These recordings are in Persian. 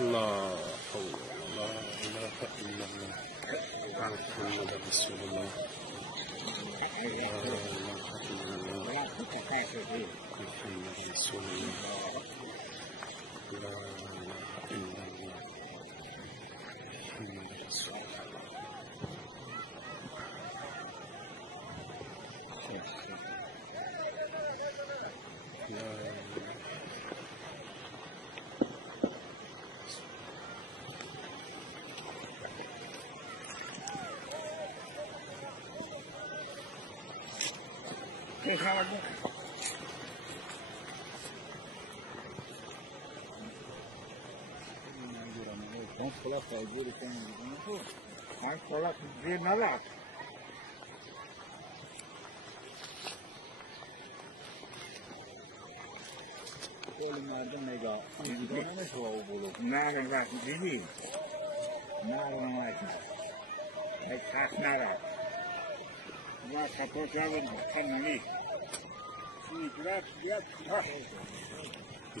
لا حول ولا إله إلا الله محمد رسول الله لا إله إلا الله محمد رسول الله لا إله إلا الله محمد رسول الله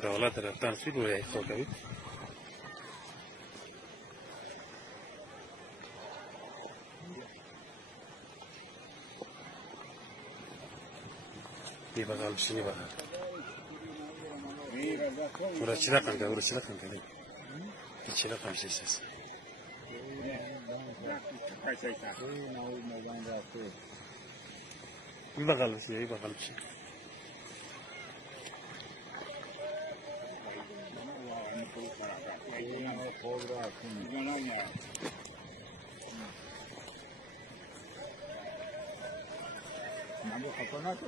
دولات رفتن في دوله فوقی دی بغل بشینی بغل ورا چرا کنگه ورا چرا کنگه دی چرا کنگه سیس این بغل بشی این بغل بشی خطرناک